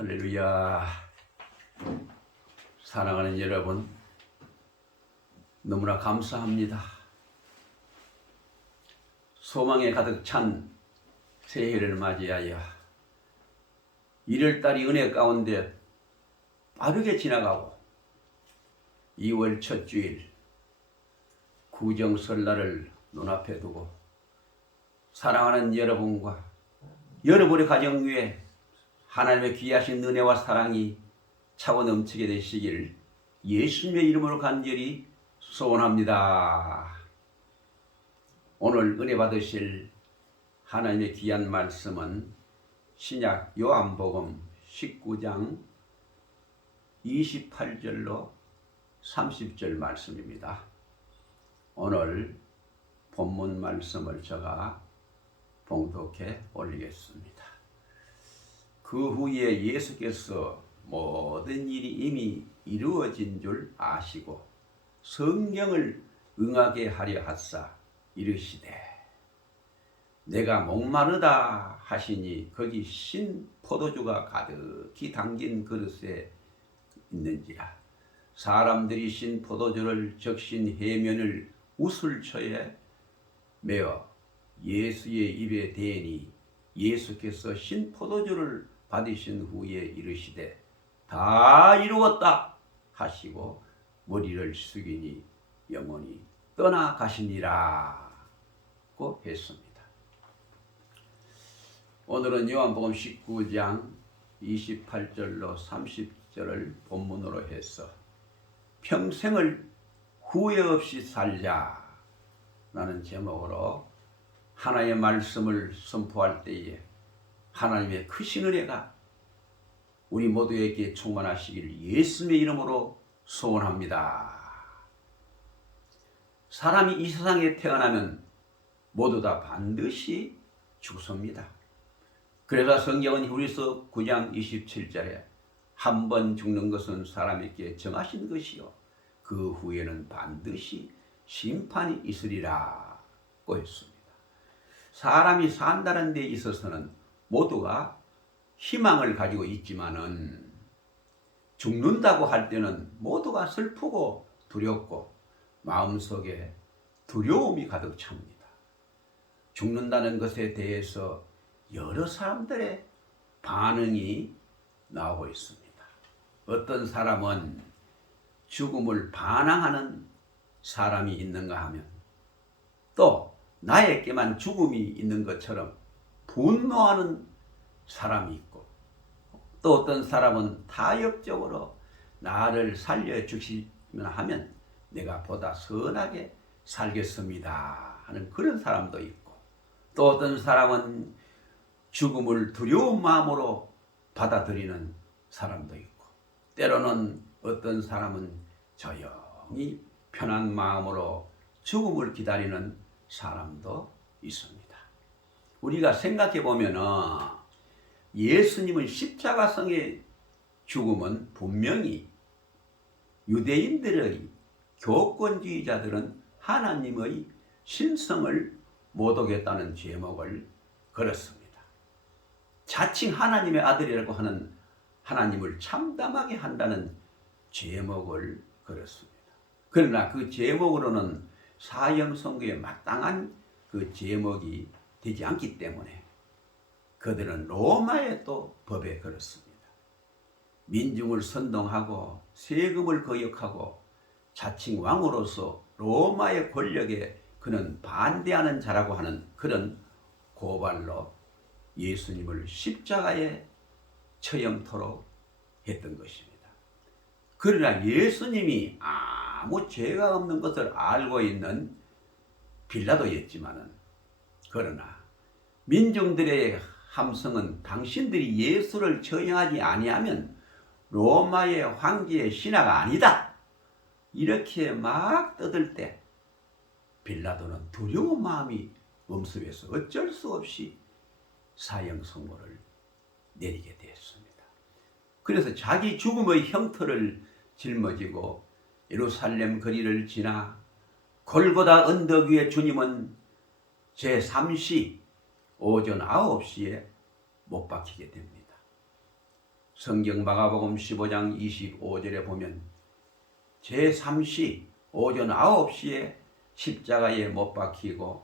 할렐루야. 사랑하는 여러분, 너무나 감사합니다. 소망에 가득 찬 새해를 맞이하여 1월달이 은혜 가운데 빠르게 지나가고 2월 첫 주일 구정 설날을 눈앞에 두고 사랑하는 여러분과 여러분의 가정 위에 하나님의 귀하신 은혜와 사랑이 차고 넘치게 되시기를 예수님의 이름으로 간절히 소원합니다. 오늘 은혜 받으실 하나님의 귀한 말씀은 신약 요한복음 19장 28절로 30절 말씀입니다. 오늘 본문 말씀을 제가 봉독해 올리겠습니다. 그 후에 예수께서 모든 일이 이미 이루어진 줄 아시고 성경을 응하게 하려 하사 이르시되 내가 목마르다 하시니 거기 신 포도주가 가득히 담긴 그릇에 있는지라. 사람들이 신 포도주를 적신 해면을 우슬초에 메어 예수의 입에 대니 예수께서 신 포도주를 받으신 후에 이르시되 다 이루었다 하시고 머리를 숙이니 영원히 떠나가시니라 고 했습니다. 오늘은 요한복음 19장 28절로 30절을 본문으로 해서 평생을 후회 없이 살자라는 제목으로 하나님의 말씀을 선포할 때에 하나님의 크신 은혜가 우리 모두에게 충만하시기를 예수님의 이름으로 소원합니다. 사람이 이 세상에 태어나면 모두 다 반드시 죽습니다. 그래서 성경은 히브리서 9장 27절에 한 번 죽는 것은 사람에게 정하신 것이요 그 후에는 반드시 심판이 있으리라 고 했습니다. 사람이 산다는 데 있어서는 모두가 희망을 가지고 있지만은 죽는다고 할 때는 모두가 슬프고 두렵고 마음속에 두려움이 가득 찹니다. 죽는다는 것에 대해서 여러 사람들의 반응이 나오고 있습니다. 어떤 사람은 죽음을 반항하는 사람이 있는가 하면 또 나에게만 죽음이 있는 것처럼 분노하는 사람이 있고 또 어떤 사람은 타협적으로 나를 살려주시면 하면 내가 보다 선하게 살겠습니다 하는 그런 사람도 있고 또 어떤 사람은 죽음을 두려운 마음으로 받아들이는 사람도 있고 때로는 어떤 사람은 조용히 편한 마음으로 죽음을 기다리는 사람도 있습니다. 우리가 생각해 보면은 예수님은 십자가성의 죽음은 분명히 유대인들의 교권주의자들은 하나님의 신성을 모독했다는 제목을 걸었습니다. 자칭 하나님의 아들이라고 하는 하나님을 참담하게 한다는 제목을 걸었습니다. 그러나 그 제목으로는 사형선고에 마땅한 그 제목이 되지 않기 때문에 그들은 로마의 또 법에 걸었습니다. 민중을 선동하고 세금을 거역하고 자칭 왕으로서 로마의 권력에 그는 반대하는 자라고 하는 그런 고발로 예수님을 십자가에 처형토록 했던 것입니다. 그러나 예수님이 아무 죄가 없는 것을 알고 있는 빌라도였지만은 그러나 민중들의 함성은 당신들이 예수를 처형하지 아니하면 로마의 황제의 신하가 아니다 이렇게 막 떠들 때 빌라도는 두려운 마음이 엄습해서 어쩔 수 없이 사형 선고를 내리게 되었습니다. 그래서 자기 죽음의 형터를 짊어지고 예루살렘 거리를 지나 골고다 언덕 위에 주님은 제3시 오전 9시에 못 박히게 됩니다. 성경 마가복음 15장 25절에 보면 제3시 오전 9시에 십자가에 못 박히고,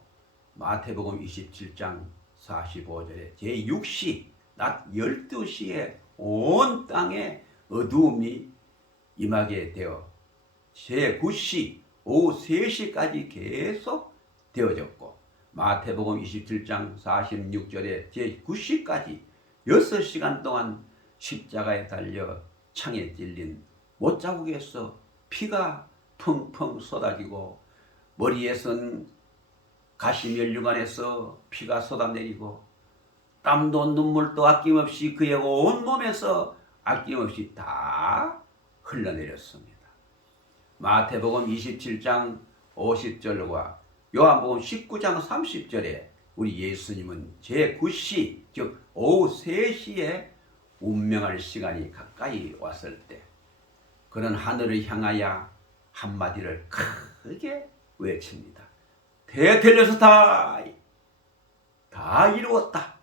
마태복음 27장 45절에 제6시 낮 12시에 온 땅에 어두움이 임하게 되어 제9시 오후 3시까지 계속 되어졌고, 마태복음 27장 46절에 제9시까지 6시간 동안 십자가에 달려 창에 찔린 못자국에서 피가 펑펑 쏟아지고, 머리에선 가시면류관에서 피가 쏟아내리고, 땀도 눈물도 아낌없이 그의 온몸에서 아낌없이 다 흘러내렸습니다. 마태복음 27장 50절과 요한복음 19장 30절에 우리 예수님은 제9시 즉 오후 3시에 운명할 시간이 가까이 왔을 때 그는 하늘을 향하여 한마디를 크게 외칩니다. 테텔레스타이, 다 이루었다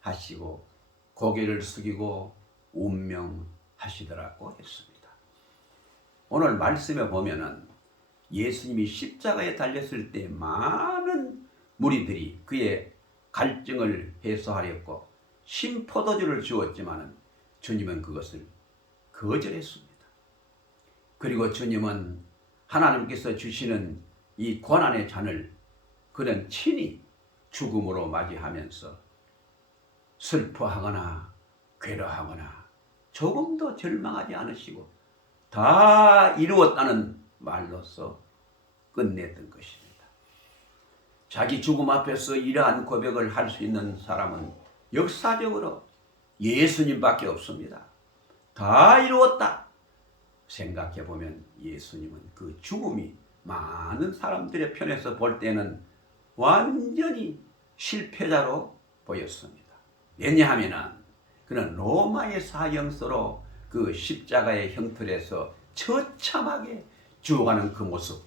하시고 고개를 숙이고 운명하시더라고 했습니다. 오늘 말씀에 보면은 예수님이 십자가에 달렸을 때 많은 무리들이 그의 갈증을 해소하려고 신포도주를 주었지만은 주님은 그것을 거절했습니다. 그리고 주님은 하나님께서 주시는 이 고난의 잔을 그는 친히 죽음으로 맞이하면서 슬퍼하거나 괴로워하거나 조금도 절망하지 않으시고 다 이루었다는 말로서 끝냈던 것입니다. 자기 죽음 앞에서 이러한 고백을 할 수 있는 사람은 역사적으로 예수님밖에 없습니다. 다 이루었다 생각해보면 예수님은 그 죽음이 많은 사람들의 편에서 볼 때는 완전히 실패자로 보였습니다. 왜냐하면 그는 로마의 사형서로 그 십자가의 형틀에서 처참하게 죽어가는 그 모습,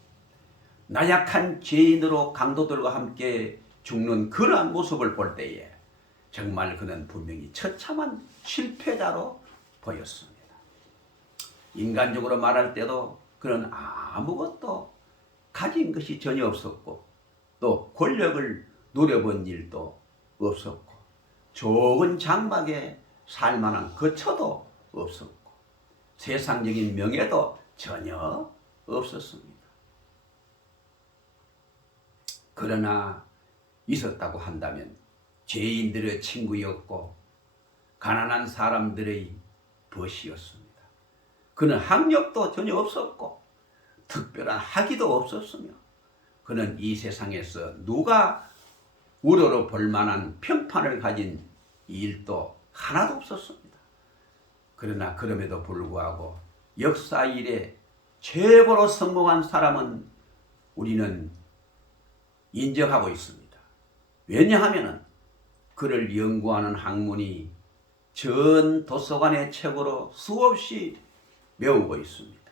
나약한 죄인으로 강도들과 함께 죽는 그러한 모습을 볼 때에 정말 그는 분명히 처참한 실패자로 보였습니다. 인간적으로 말할 때도 그는 아무것도 가진 것이 전혀 없었고, 또 권력을 누려본 일도 없었고, 좋은 장막에 살만한 거처도 없었고, 세상적인 명예도 전혀 없었습니다. 그러나 있었다고 한다면 죄인들의 친구였고 가난한 사람들의 벗이었습니다. 그는 학력도 전혀 없었고 특별한 학위도 없었으며 그는 이 세상에서 누가 우러러 볼 만한 평판을 가진 일도 하나도 없었습니다. 그러나 그럼에도 불구하고 역사 일에 최고로 성공한 사람은 우리는 인정하고 있습니다. 왜냐하면 그를 연구하는 학문이 전 도서관의 책으로 수없이 외우고 있습니다.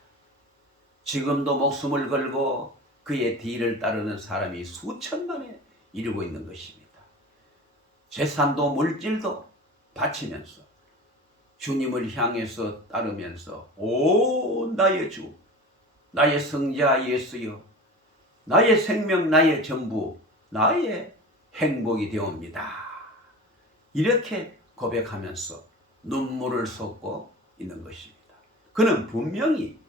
지금도 목숨을 걸고 그의 뒤를 따르는 사람이 수천만에 이르고 있는 것입니다. 재산도 물질도 바치면서 주님을 향해서 따르면서 오 나의 주, 나의 성자 예수여, 나의 생명, 나의 전부, 나의 행복이 되옵니다. 이렇게 고백하면서 눈물을 쏟고 있는 것입니다. 그는 분명히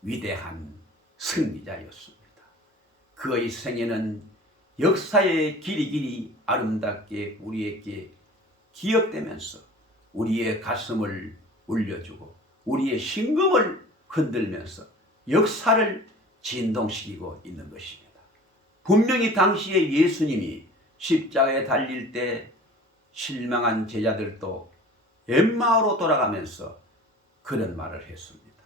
위대한 승리자였습니다. 그의 생애는 역사의 길이길이 아름답게 우리에게 기억되면서 우리의 가슴을 울려주고 우리의 심금을 흔들면서 역사를 진동시키고 있는 것입니다. 분명히 당시에 예수님이 십자가에 달릴 때 실망한 제자들도 엠마오로 돌아가면서 그런 말을 했습니다.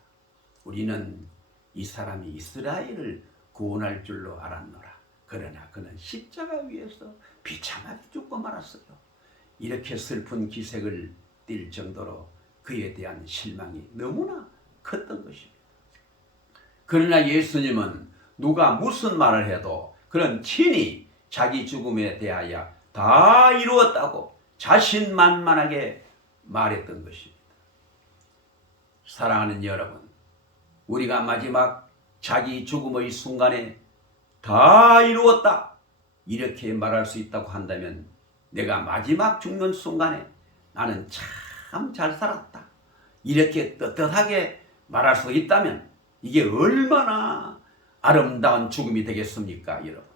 우리는 이 사람이 이스라엘을 구원할 줄로 알았노라. 그러나 그는 십자가 위에서 비참하게 죽고 말았어요. 이렇게 슬픈 기색을 띌 정도로 그에 대한 실망이 너무나 컸던 것입니다. 그러나 예수님은 누가 무슨 말을 해도 그는 친히 자기 죽음에 대하여 다 이루었다고 자신만만하게 말했던 것입니다. 사랑하는 여러분, 우리가 마지막 자기 죽음의 순간에 다 이루었다 이렇게 말할 수 있다고 한다면, 내가 마지막 죽는 순간에 나는 참 잘 살았다 이렇게 떳떳하게 말할 수 있다면, 이게 얼마나 아름다운 죽음이 되겠습니까? 여러분,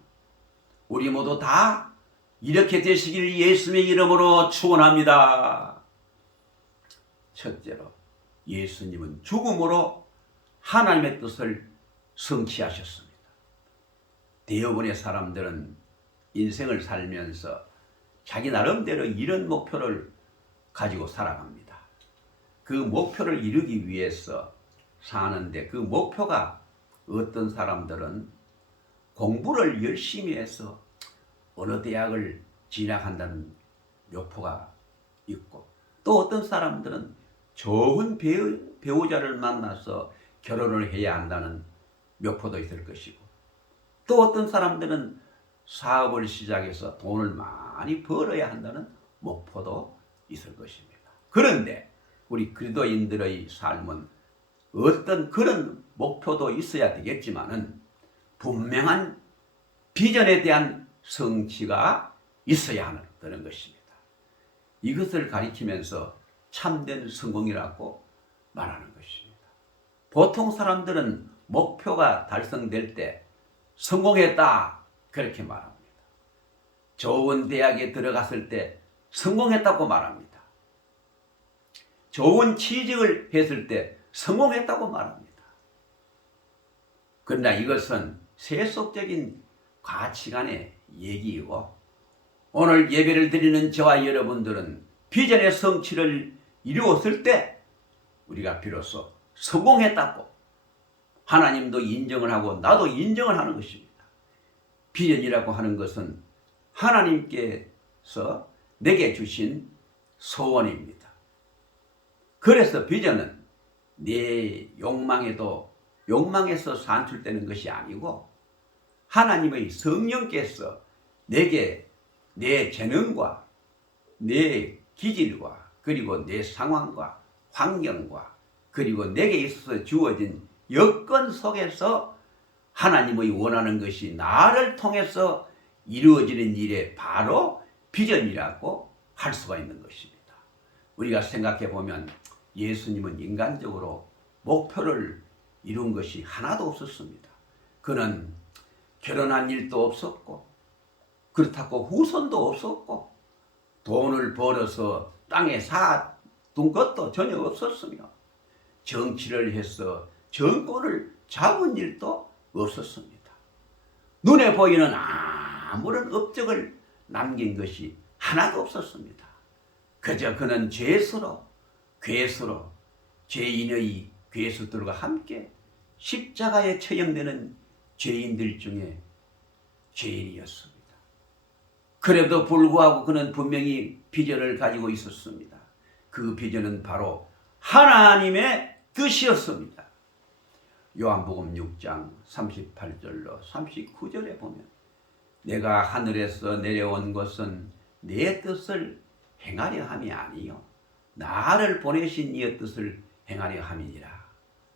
우리 모두 다 이렇게 되시길 예수님의 이름으로 축원합니다. 첫째로, 예수님은 죽음으로 하나님의 뜻을 성취하셨습니다. 대부분의 사람들은 인생을 살면서 자기 나름대로 이런 목표를 가지고 살아갑니다. 그 목표를 이루기 위해서 사는데, 그 목표가 어떤 사람들은 공부를 열심히 해서 어느 대학을 진학한다는 목표가 있고, 또 어떤 사람들은 좋은 배우자를 만나서 결혼을 해야 한다는 목표도 있을 것이고, 또 어떤 사람들은 사업을 시작해서 돈을 많이 벌어야 한다는 목표도 있을 것입니다. 그런데 우리 그리스도인들의 삶은 어떤 그런 목표도 있어야 되겠지만은 분명한 비전에 대한 성취가 있어야 하는 것입니다. 이것을 가리키면서 참된 성공이라고 말하는 것입니다. 보통 사람들은 목표가 달성될 때 성공했다 그렇게 말합니다. 좋은 대학에 들어갔을 때 성공했다고 말합니다. 좋은 취직을 했을 때 성공했다고 말합니다. 그러나 이것은 세속적인 가치관의 얘기이고, 오늘 예배를 드리는 저와 여러분들은 비전의 성취를 이루었을 때 우리가 비로소 성공했다고 하나님도 인정을 하고 나도 인정을 하는 것입니다. 비전이라고 하는 것은 하나님께서 내게 주신 소원입니다. 그래서 비전은 내 욕망에서 산출되는 것이 아니고, 하나님의 성령께서 내게 내 재능과 내 기질과 그리고 내 상황과 환경과 그리고 내게 있어서 주어진 여건 속에서 하나님의 원하는 것이 나를 통해서 이루어지는 일에 바로 비전이라고 할 수가 있는 것입니다. 우리가 생각해 보면 예수님은 인간적으로 목표를 이룬 것이 하나도 없었습니다. 그는 결혼한 일도 없었고, 그렇다고 후손도 없었고, 돈을 벌어서 땅에 사둔 것도 전혀 없었으며, 정치를 해서 정권을 잡은 일도 없었습니다. 눈에 보이는 아무런 업적을 남긴 것이 하나도 없었습니다. 그저 그는 죄수로, 괴수로, 죄인의 괴수들과 함께 십자가에 처형되는 죄인들 중에 죄인이었습니다. 그래도 불구하고 그는 분명히 비전을 가지고 있었습니다. 그 비전은 바로 하나님의 뜻이었습니다. 요한복음 6장 38절로 39절에 보면, 내가 하늘에서 내려온 것은 내 뜻을 행하려 함이 아니요 나를 보내신 이의 뜻을 행하려 함이니라.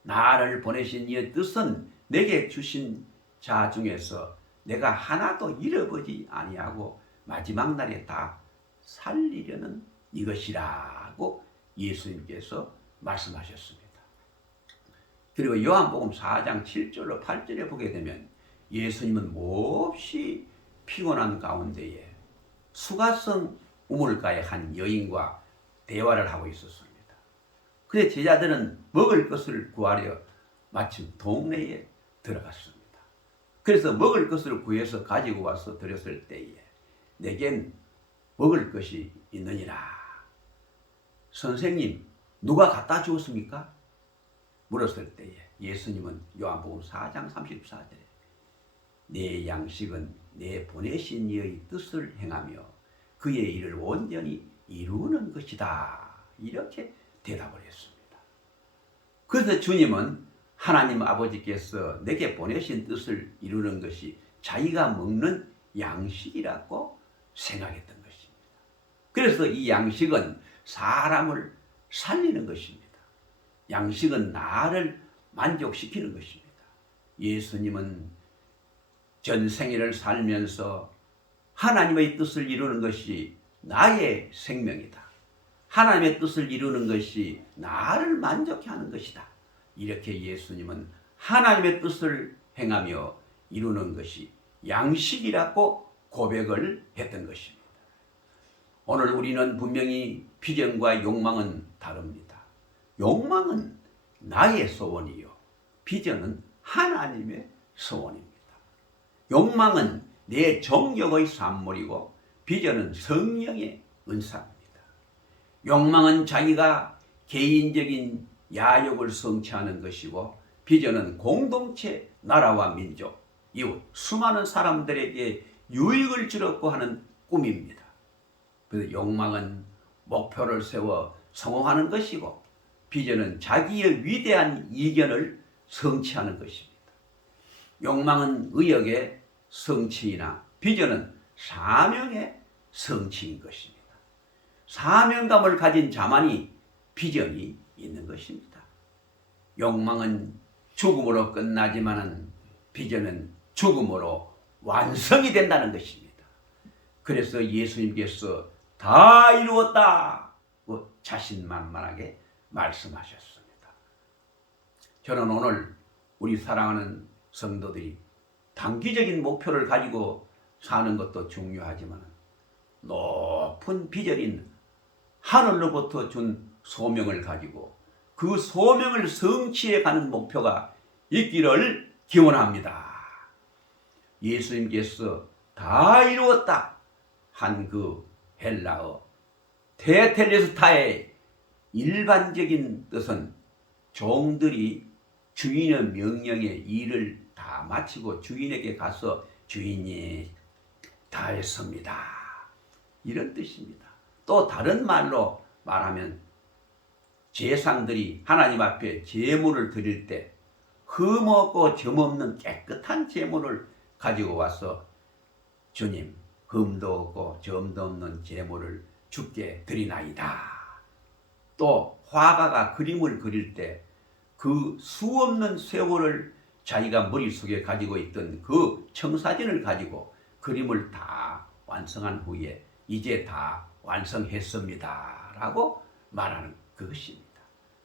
나를 보내신 이의 뜻은 내게 주신 자 중에서 내가 하나도 잃어버리지 아니하고 마지막 날에 다 살리려는 이것이라고 예수님께서 말씀하셨습니다. 그리고 요한복음 4장 7절로 8절에 보게 되면, 예수님은 몹시 피곤한 가운데에 수가성 우물가에 한 여인과 대화를 하고 있었습니다. 그래 제자들은 먹을 것을 구하려 마침 동네에 들어갔습니다. 그래서 먹을 것을 구해서 가지고 와서 드렸을 때에, 내겐 먹을 것이 있느니라. 선생님, 누가 갖다 주었습니까? 물었을 때에 예수님은 요한복음 4장 34절에 내 양식은 내 보내신 이의 뜻을 행하며 그의 일을 온전히 이루는 것이다, 이렇게 대답을 했습니다. 그래서 주님은 하나님 아버지께서 내게 보내신 뜻을 이루는 것이 자기가 먹는 양식이라고 생각했던 것입니다. 그래서 이 양식은 사람을 살리는 것입니다. 양식은 나를 만족시키는 것입니다. 예수님은 전 생애를 살면서 하나님의 뜻을 이루는 것이 나의 생명이다. 하나님의 뜻을 이루는 것이 나를 만족해 하는 것이다. 이렇게 예수님은 하나님의 뜻을 행하며 이루는 것이 양식이라고 고백을 했던 것입니다. 오늘 우리는 분명히 비전과 욕망은 다릅니다. 욕망은 나의 소원이요, 비전은 하나님의 소원입니다. 욕망은 내 정욕의 산물이고 비전은 성령의 은사입니다. 욕망은 자기가 개인적인 야욕을 성취하는 것이고 비전은 공동체, 나라와 민족, 이웃, 수많은 사람들에게 유익을 주려고 하는 꿈입니다. 그래서 욕망은 목표를 세워 성공하는 것이고 비전은 자기의 위대한 이견을 성취하는 것입니다. 욕망은 의욕의 성취이나 비전은 사명의 성취인 것입니다. 사명감을 가진 자만이 비전이 있는 것입니다. 욕망은 죽음으로 끝나지만은 비전은 죽음으로 완성이 된다는 것입니다. 그래서 예수님께서 다 이루었다고 자신만만하게 말씀하셨습니다. 저는 오늘 우리 사랑하는 성도들이 단기적인 목표를 가지고 사는 것도 중요하지만 높은 비전인 하늘로부터 준 소명을 가지고 그 소명을 성취해 가는 목표가 있기를 기원합니다. 예수님께서 다 이루었다 한 그 헬라어 테텔레스타의 일반적인 뜻은 종들이 주인의 명령에 일을 다 마치고 주인에게 가서 주인이 다 했습니다, 이런 뜻입니다. 또 다른 말로 말하면 제사장들이 하나님 앞에 제물을 드릴 때 흠없고 점없는 깨끗한 제물을 가지고 와서 주님, 흠도 없고 점도 없는 제물을 주께 드리나이다. 또 화가가 그림을 그릴 때 그 수없는 세월을 자기가 머릿속에 가지고 있던 그 청사진을 가지고 그림을 다 완성한 후에 이제 다 완성했습니다 라고 말하는 그것입니다.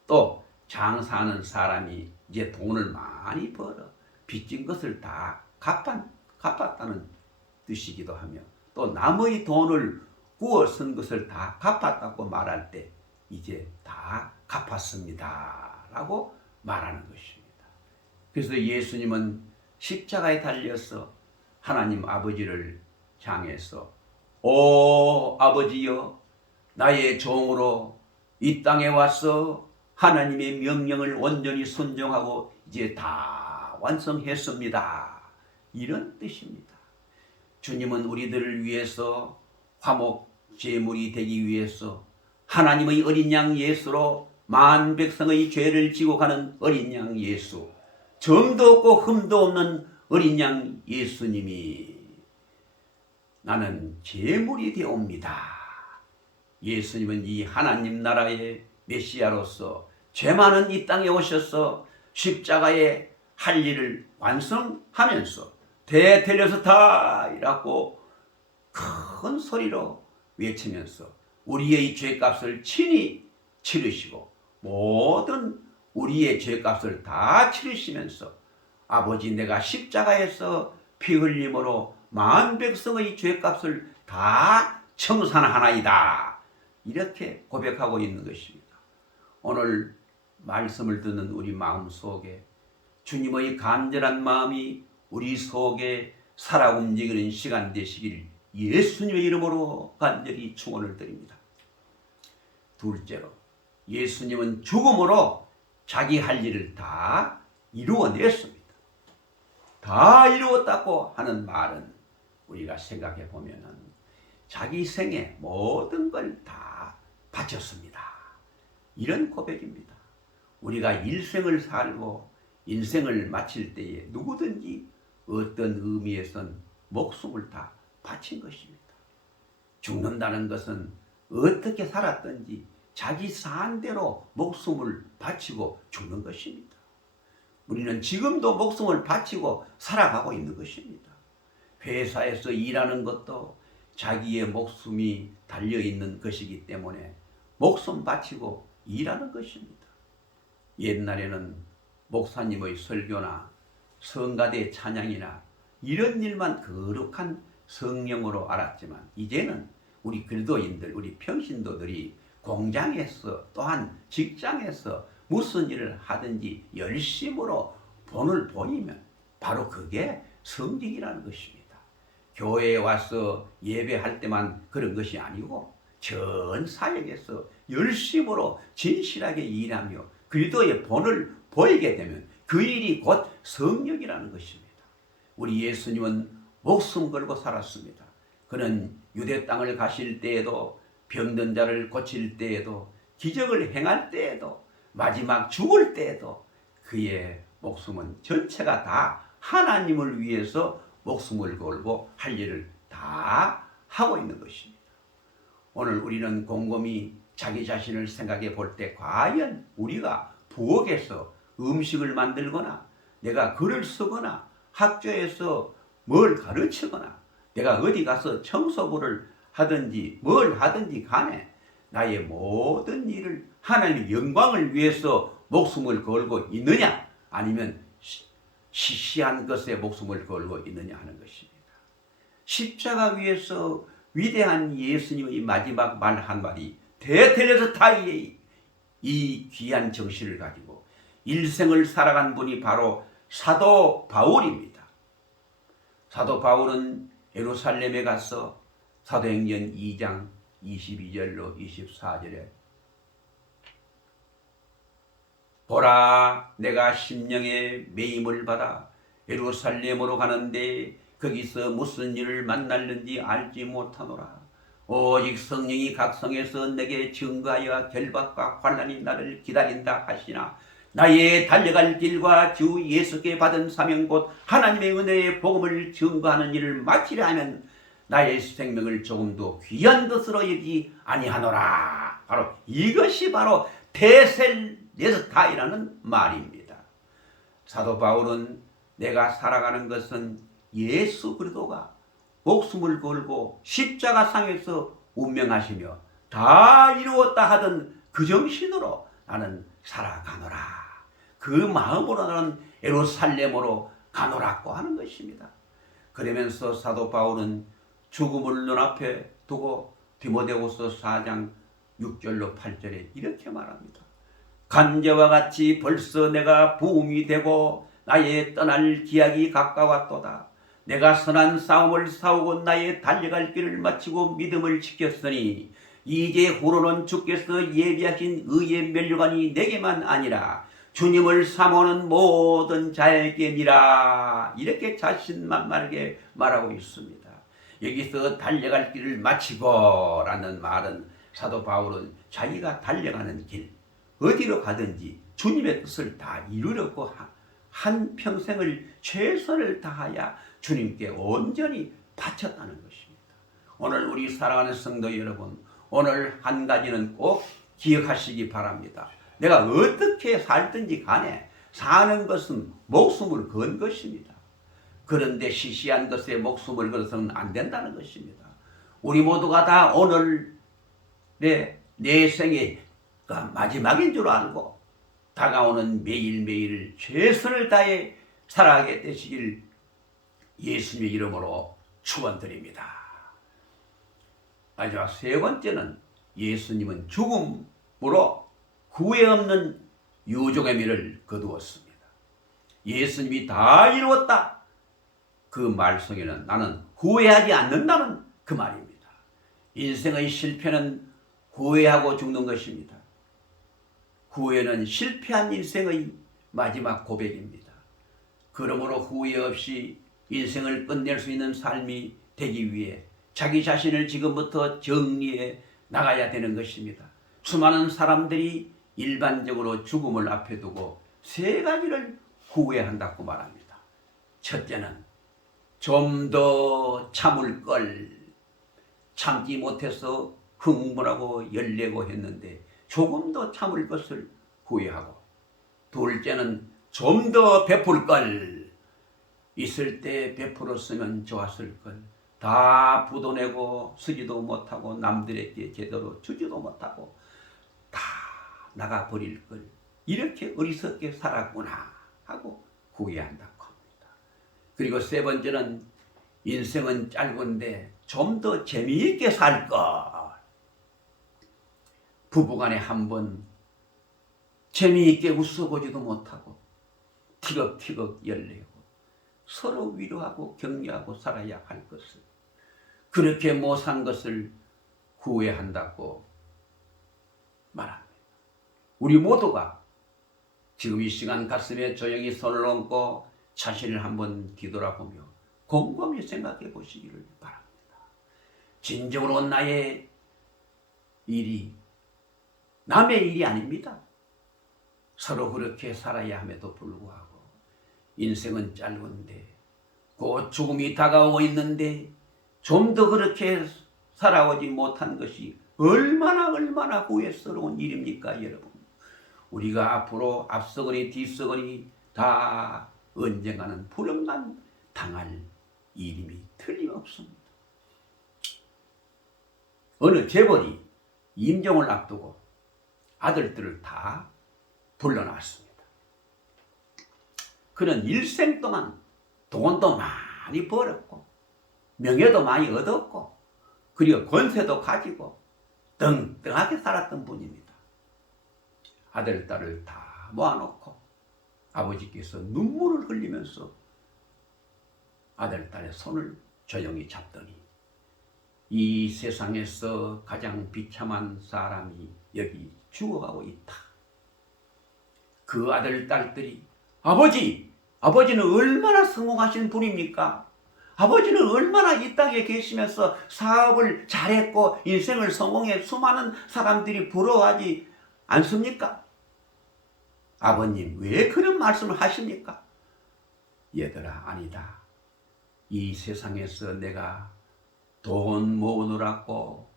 또 장사하는 사람이 이제 돈을 많이 벌어 빚진 것을 다 갚았다는 뜻이기도 하며 또 남의 돈을 구워 쓴 것을 다 갚았다고 말할 때 이제 다 갚았습니다 라고 말하는 것입니다. 그래서 예수님은 십자가에 달려서 하나님 아버지를 향해서 오 아버지여, 나의 종으로 이 땅에 와서 하나님의 명령을 온전히 순종하고 이제 다 완성했습니다, 이런 뜻입니다. 주님은 우리들을 위해서 화목 제물이 되기 위해서 하나님의 어린 양 예수로 만 백성의 죄를 지고 가는 어린 양 예수, 점도 없고 흠도 없는 어린 양 예수님이 나는 제물이 되옵니다. 예수님은 이 하나님 나라의 메시아로서 죄 많은 이 땅에 오셔서 십자가에 할 일을 완성하면서 대텔레스타이라고 큰 소리로 외치면서 우리의 죄값을 친히 치르시고 모든 우리의 죄값을 다 치르시면서 아버지, 내가 십자가에서 피 흘림으로 만 백성의 죄값을 다 청산하나이다, 이렇게 고백하고 있는 것입니다. 오늘 말씀을 듣는 우리 마음 속에 주님의 간절한 마음이 우리 속에 살아 움직이는 시간 되시길 예수님의 이름으로 간절히 축원을 드립니다. 둘째로, 예수님은 죽음으로 자기 할 일을 다 이루어냈습니다. 다 이루었다고 하는 말은 우리가 생각해 보면은 자기 생에 모든 걸 다 바쳤습니다, 이런 고백입니다. 우리가 일생을 살고 인생을 마칠 때에 누구든지 어떤 의미에선 목숨을 다 바친 것입니다. 죽는다는 것은 어떻게 살았든지 자기 사안대로 목숨을 바치고 죽는 것입니다. 우리는 지금도 목숨을 바치고 살아가고 있는 것입니다. 회사에서 일하는 것도 자기의 목숨이 달려있는 것이기 때문에 목숨 바치고 일하는 것입니다. 옛날에는 목사님의 설교나 성가대 찬양이나 이런 일만 거룩한 성령으로 알았지만 이제는 우리 그리스도인들, 우리 평신도들이 공장에서 또한 직장에서 무슨 일을 하든지 열심으로 본을 보이면 바로 그게 성직이라는 것입니다. 교회에 와서 예배할 때만 그런 것이 아니고 전 사역에서 열심으로 진실하게 일하며 그리스도의 본을 보이게 되면 그 일이 곧 성령이라는 것입니다. 우리 예수님은 목숨 걸고 살았습니다. 그는 유대 땅을 가실 때에도 병든 자를 고칠 때에도 기적을 행할 때에도 마지막 죽을 때에도 그의 목숨은 전체가 다 하나님을 위해서 목숨을 걸고 할 일을 다 하고 있는 것입니다. 오늘 우리는 곰곰이 자기 자신을 생각해 볼 때 과연 우리가 부엌에서 음식을 만들거나 내가 글을 쓰거나 학교에서 뭘 가르치거나 내가 어디 가서 청소부를 하든지 뭘 하든지 간에 나의 모든 일을 하나님의 영광을 위해서 목숨을 걸고 있느냐 아니면 시시한 것에 목숨을 걸고 있느냐 하는 것입니다. 십자가 위에서 위대한 예수님의 마지막 말 한마디 데텔레스타이의 이 귀한 정신을 가지고 일생을 살아간 분이 바로 사도 바울입니다. 사도 바울은 예루살렘에 가서 사도행전 2장 22절로 24절에 보라 내가 심령의 매임을 받아 예루살렘으로 가는데 거기서 무슨 일을 만날는지 알지 못하노라. 오직 성령이 각성해서 내게 증거하여 결박과 환난이 나를 기다린다 하시나 나의 달려갈 길과 주 예수께 받은 사명 곧 하나님의 은혜의 복음을 증거하는 일을 마치려 하면 나의 생명을 조금도 귀한 것으로 여기지 아니하노라. 바로 이것이 바로 테셀레스타이라는 말입니다. 사도 바울은 내가 살아가는 것은 예수 그리스도가 목숨을 걸고 십자가상에서 운명하시며 다 이루었다 하던 그 정신으로 나는 살아가노라. 그 마음으로 나는 예루살렘으로 가노라고 하는 것입니다. 그러면서 사도 바울은 죽음을 눈앞에 두고 디모데후서 4장 6절로 8절에 이렇게 말합니다. 간제와 같이 벌써 내가 부흥이 되고 나의 떠날 기약이 가까웠도다. 내가 선한 싸움을 싸우고 나의 달려갈 길을 마치고 믿음을 지켰으니 이제 후로는 주께서 예비하신 의의 면류관이 내게만 아니라 주님을 사모하는 모든 자에게니라. 이렇게 자신만만하게 말하고 있습니다. 여기서 달려갈 길을 마치고 라는 말은 사도 바울은 자기가 달려가는 길 어디로 가든지 주님의 뜻을 다 이루려고 한 평생을 최선을 다하여 주님께 온전히 바쳤다는 것입니다. 오늘 우리 사랑하는 성도 여러분, 오늘 한 가지는 꼭 기억하시기 바랍니다. 내가 어떻게 살든지 간에 사는 것은 목숨을 건 것입니다. 그런데 시시한 것에 목숨을 걸어서는 안 된다는 것입니다. 우리 모두가 다 오늘의 내 생의 마지막인 줄 알고 다가오는 매일매일 최선을 다해 살아가게 되시길 예수님의 이름으로 축원드립니다. 마지막 세 번째는 예수님은 죽음으로 후회 없는 유종의 미를 거두었습니다. 예수님이 다 이루었다. 그 말 속에는 나는 후회하지 않는다는 그 말입니다. 인생의 실패는 후회하고 죽는 것입니다. 후회는 실패한 인생의 마지막 고백입니다. 그러므로 후회 없이 인생을 끝낼 수 있는 삶이 되기 위해 자기 자신을 지금부터 정리해 나가야 되는 것입니다. 수많은 사람들이 일반적으로 죽음을 앞에 두고 세 가지를 후회한다고 말합니다. 첫째는 좀 더 참을 걸 참지 못해서 흥분하고 열내고 했는데 조금 더 참을 것을 후회하고, 둘째는 좀 더 베풀 걸, 있을 때 베풀었으면 좋았을 걸, 다 부도내고 쓰지도 못하고 남들에게 제대로 주지도 못하고 다 나가버릴 걸, 이렇게 어리석게 살았구나 하고 후회한다고 합니다. 그리고 세 번째는 인생은 짧은데 좀 더 재미있게 살 것. 부부간에 한번 재미있게 웃어보지도 못하고 티격티격 열내고 서로 위로하고 격려하고 살아야 할 것을, 그렇게 못 산 것을 후회한다고 말합니다. 우리 모두가 지금 이 시간 가슴에 조용히 손을 얹고 자신을 한번 뒤돌아보며 곰곰이 생각해 보시기를 바랍니다. 진정으로 나의 일이 남의 일이 아닙니다. 서로 그렇게 살아야 함에도 불구하고 인생은 짧은데 곧 죽음이 다가오고 있는데 좀 더 그렇게 살아오지 못한 것이 얼마나 후회스러운 일입니까, 여러분. 우리가 앞으로 앞서거니 뒤서거니 다 언젠가는 불행만 당할 일임이 틀림없습니다. 어느 재벌이 임종을 앞두고 아들들을 다 불러놨습니다. 그는 일생 동안 돈도 많이 벌었고 명예도 많이 얻었고 그리고 권세도 가지고 등등하게 살았던 분입니다. 아들, 딸을 다 모아놓고 아버지께서 눈물을 흘리면서 아들, 딸의 손을 조용히 잡더니 이 세상에서 가장 비참한 사람이 여기 죽어가고 있다. 그 아들, 딸들이 아버지는 얼마나 성공하신 분입니까? 아버지는 얼마나 이 땅에 계시면서 사업을 잘했고 인생을 성공해 수많은 사람들이 부러워하지 않습니까? 아버님, 왜 그런 말씀을 하십니까? 얘들아, 아니다. 이 세상에서 내가 돈 모으느라고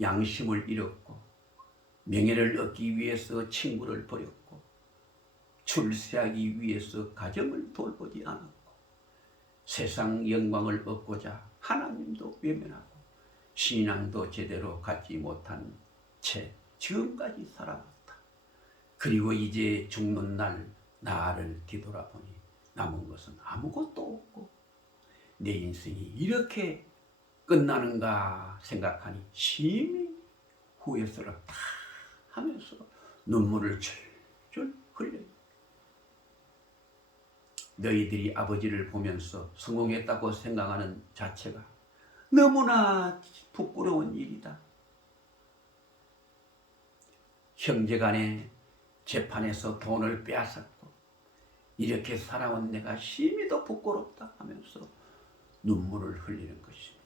양심을 잃었고 명예를 얻기 위해서 친구를 버렸고 출세하기 위해서 가정을 돌보지 않았고 세상 영광을 얻고자 하나님도 외면하고 신앙도 제대로 갖지 못한 채 지금까지 살아왔다. 그리고 이제 죽는 날 나를 뒤돌아보니 남은 것은 아무것도 없고 내 인생이 이렇게 끝나는가 생각하니 심히 후회스럽다 하면서 눈물을 줄줄 흘려요. 너희들이 아버지를 보면서 성공했다고 생각하는 자체가 너무나 부끄러운 일이다. 형제간에 재판에서 돈을 빼앗았고 이렇게 살아온 내가 심히 더 부끄럽다 하면서 눈물을 흘리는 것입니다.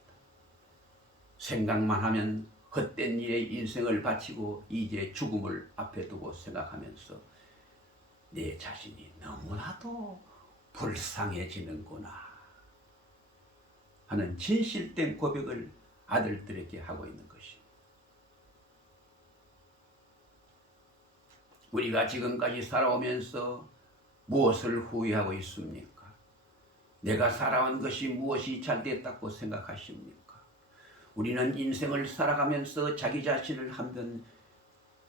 생각만 하면 헛된 일에 인생을 바치고 이제 죽음을 앞에 두고 생각하면서 내 자신이 너무나도 불쌍해지는구나 하는 진실된 고백을 아들들에게 하고 있는 것입니다. 우리가 지금까지 살아오면서 무엇을 후회하고 있습니까? 내가 살아온 것이 무엇이 잘됐다고 생각하십니까? 우리는 인생을 살아가면서 자기 자신을 한번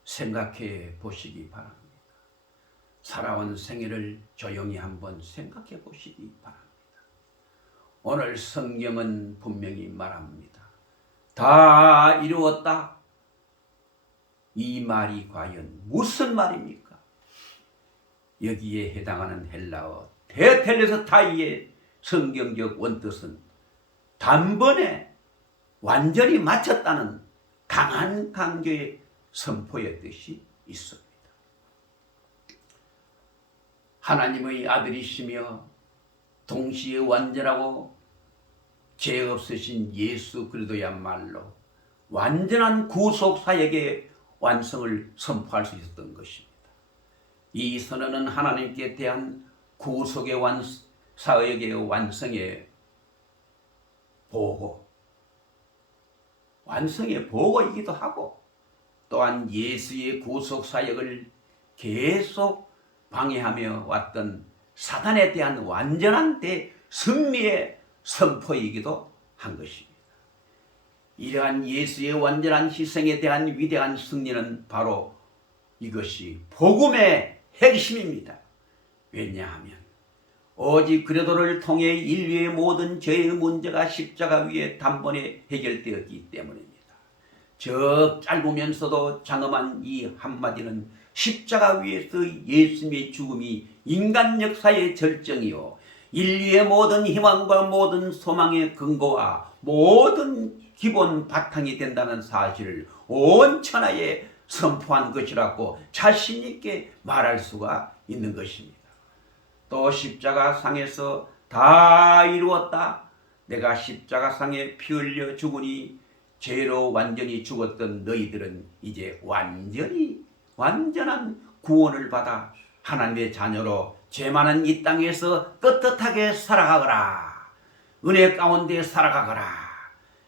생각해 보시기 바랍니다. 살아온 생애를 조용히 한번 생각해 보시기 바랍니다. 오늘 성경은 분명히 말합니다. 다 이루었다. 이 말이 과연 무슨 말입니까? 여기에 해당하는 헬라어 테텔레스타이의 성경적 원뜻은 단번에 완전히 마쳤다는 강한 강조의 선포의 뜻이 있습니다. 하나님의 아들이시며 동시에 완전하고 죄 없으신 예수 그리스도야말로 완전한 구속 사역의 완성을 선포할 수 있었던 것입니다. 이 선언은 하나님께 대한 구속의 사역의 완성의 보고, 완성의 보고이기도 하고 또한 예수의 구속 사역을 계속 방해하며 왔던 사단에 대한 완전한 승리의 선포이기도 한 것입니다. 이러한 예수의 완전한 희생에 대한 위대한 승리는 바로 이것이 복음의 핵심입니다. 왜냐하면 오직 그리스도를 통해 인류의 모든 죄의 문제가 십자가 위에 단번에 해결되었기 때문입니다. 저 짧으면서도 장엄한 이 한마디는 십자가 위에서 예수님의 죽음이 인간 역사의 절정이요 인류의 모든 희망과 모든 소망의 근거와 모든 기본 바탕이 된다는 사실을 온 천하에 선포한 것이라고 자신 있게 말할 수가 있는 것입니다. 또 십자가상에서 다 이루었다. 내가 십자가상에 피 흘려 죽으니 죄로 완전히 죽었던 너희들은 이제 완전한 구원을 받아 하나님의 자녀로 죄 많은 이 땅에서 떳떳하게 살아가거라. 은혜 가운데 살아가거라.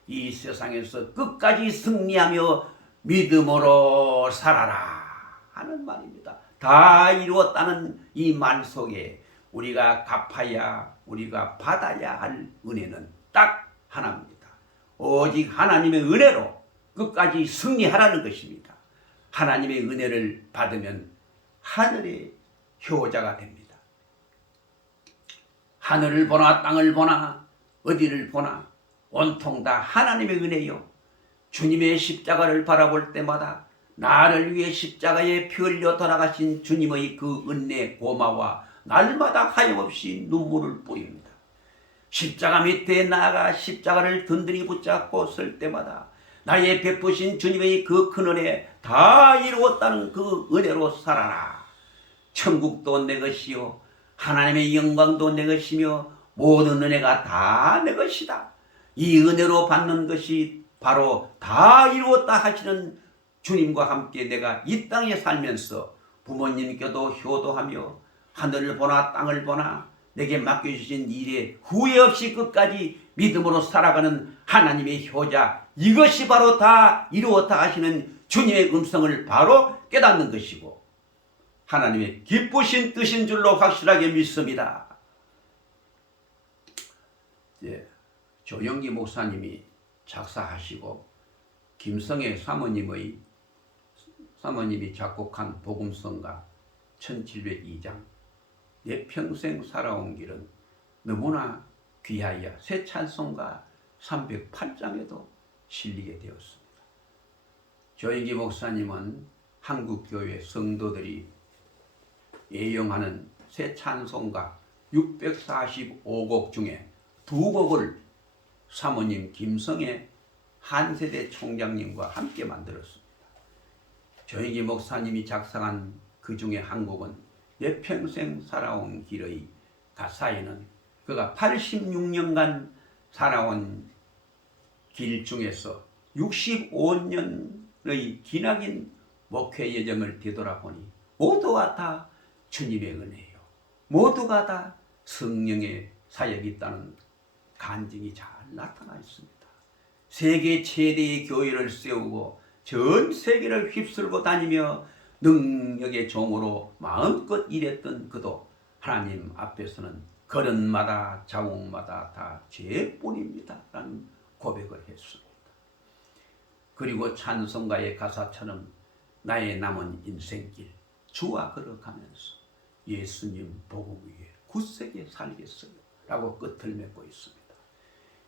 이 세상에서 끝까지 승리하며 믿음으로 살아라 하는 말입니다. 다 이루었다는 이 말 속에 우리가 갚아야 우리가 받아야 할 은혜는 딱 하나입니다. 오직 하나님의 은혜로 끝까지 승리하라는 것입니다. 하나님의 은혜를 받으면 하늘의 효자가 됩니다. 하늘을 보나 땅을 보나 어디를 보나 온통 다 하나님의 은혜요. 주님의 십자가를 바라볼 때마다 나를 위해 십자가에 피 흘려 돌아가신 주님의 그 은혜 고마와 날마다 하염없이 눈물을 뿌립니다. 십자가 밑에 나아가 십자가를 든든히 붙잡고 설 때마다 나의 베푸신 주님의 그 큰 은혜 다 이루었다는 그 은혜로 살아라. 천국도 내 것이요 하나님의 영광도 내 것이며 모든 은혜가 다 내 것이다. 이 은혜로 받는 것이 바로 다 이루었다 하시는 주님과 함께 내가 이 땅에 살면서 부모님께도 효도하며 하늘을 보나 땅을 보나 내게 맡겨주신 일에 후회 없이 끝까지 믿음으로 살아가는 하나님의 효자, 이것이 바로 다 이루었다 하시는 주님의 음성을 바로 깨닫는 것이고 하나님의 기쁘신 뜻인 줄로 확실하게 믿습니다. 조영기 목사님이 작사하시고 김성애 사모님이 작곡한 복음성가 1702장 내 평생 살아온 길은 너무나 귀하여 새 찬송가 308장에도 실리게 되었습니다. 조영기 목사님은 한국교회 성도들이 애용하는 새 찬송가 645곡 중에 2곡을 사모님 김성애 한세대 총장님과 함께 만들었습니다. 조영기 목사님이 작성한 그 중에 한 곡은 내 평생 살아온 길의 가사에는 그가 86년간 살아온 길 중에서 65년의 기나긴 목회 여정을 되돌아보니 모두가 다 주님의 은혜요. 모두가 다 성령의 사역이 있다는 간증이 잘 나타나 있습니다. 세계 최대의 교회를 세우고 전 세계를 휩쓸고 다니며 능력의 종으로 마음껏 일했던 그도 하나님 앞에서는 걸음마다 자국마다 다 죄뿐입니다 라는 고백을 했습니다. 그리고 찬송가의 가사처럼 나의 남은 인생길 주와 걸어가면서 예수님 복음 위에 굳세게 살겠어요 라고 끝을 맺고 있습니다.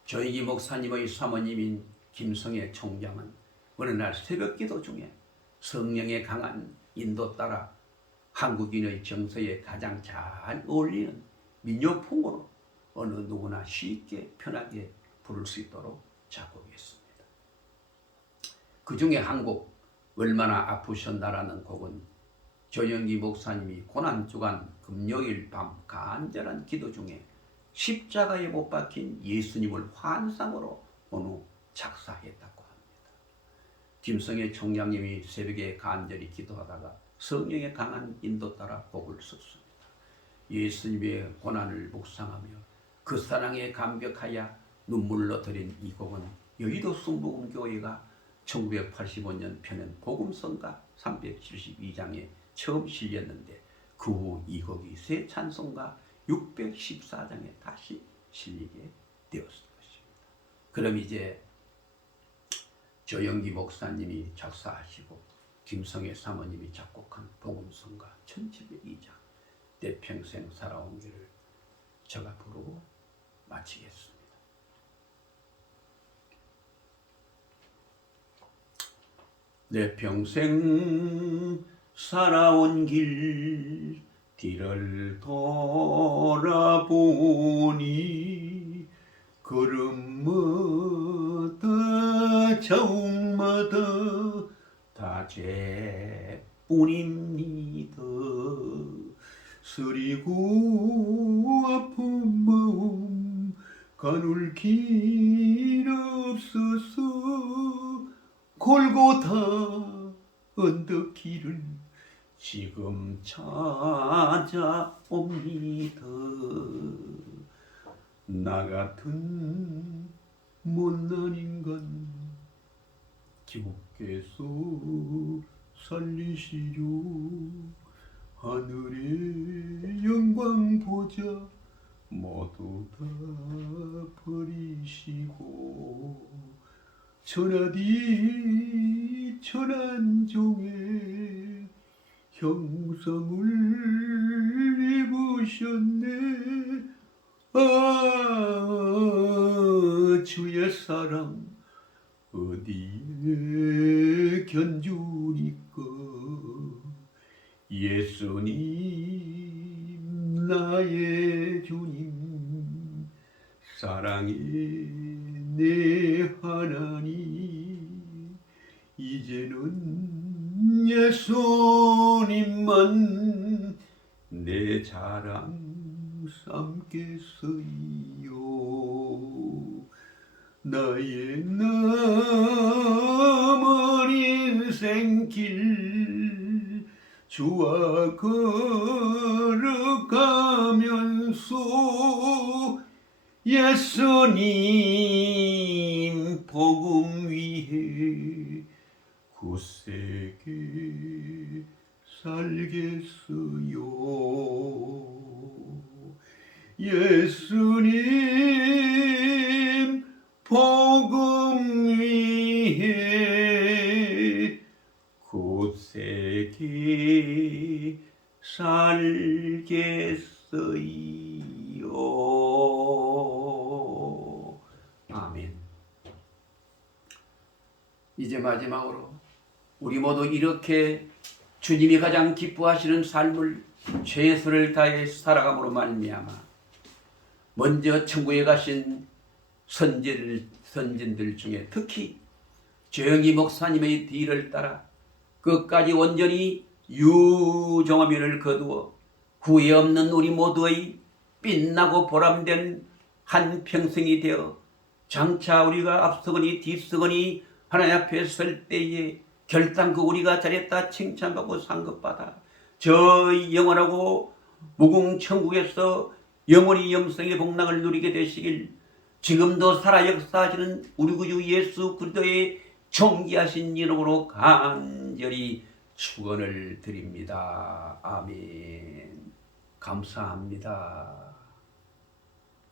조영기 목사님의 사모님인 김성애 총장은 어느 날 새벽기도 중에 성령의 강한 인도 따라 한국인의 정서에 가장 잘 어울리는 민요풍으로 어느 누구나 쉽게 편하게 부를 수 있도록 작곡했습니다. 그 중에 한 곡 얼마나 아프셨나라는 곡은 조영기 목사님이 고난주간 금요일 밤 간절한 기도 중에 십자가에 못 박힌 예수님을 환상으로 어느 작사했다고 합니다. 김성애 총장님이 새벽에 간절히 기도하다가 성령의 강한 인도 따라 곡을 썼습니다. 예수님의 고난을 묵상하며 그 사랑에 감격하여 눈물로 드린 이 곡은 여의도 순복음교회가 1985년 편은 복음성가 372장에 처음 실렸는데 그 후 이곡이 새 찬송가 614장에 다시 실리게 되었을 것입니다. 그럼 이제 조영기 목사님이 작사하시고 김성애 사모님이 작곡한 복음성가 1702장 내 평생 살아온 길을 제가 부르고 마치겠습니다. 내 평생 살아온 길 뒤를 돌아보니 걸음마다 자욱마다 다 죄뿐입니다. 쓰리고 아픈 마음 가눌 길 없어서 골고다 언덕길을 지금 찾아옵니다. 나 같은 못난 인간 주께서 살리시려 하늘의 영광 보자 모두 다 버리시고 천하디 천한종의 형상을 입으셨네. 아 주의 사랑 어디에 견주니까. 예수님 나의 주님 사랑의 내 하나님 이제는 예수님만 내 자랑 삼겠어요. 나의 남은 인생길 주와 걸어가면서 예수님 복음 위에 굳세게 살겠어요. 예수님 복음 위에 굳세게 살겠어요. 아멘. 이제 마지막으로 우리 모두 이렇게 주님이 가장 기뻐하시는 삶을 최선을 다해 살아감으로 말미암아 먼저 천국에 가신 선진들 중에 특히 조영기 목사님의 뒤를 따라 끝까지 온전히 유종하면을 거두어 후회 없는 우리 모두의 빛나고 보람된 한 평생이 되어 장차 우리가 앞서거니 뒤서거니 하나님 앞에 설 때에 결단코 우리가 잘했다 칭찬받고 상급받아 저 영원하고 무궁천국에서 영원히 영생의 복락을 누리게 되시길 지금도 살아 역사하시는 우리 구주 예수 그리스도의 존귀하신 이름으로 간절히 축원을 드립니다. 아멘. 감사합니다.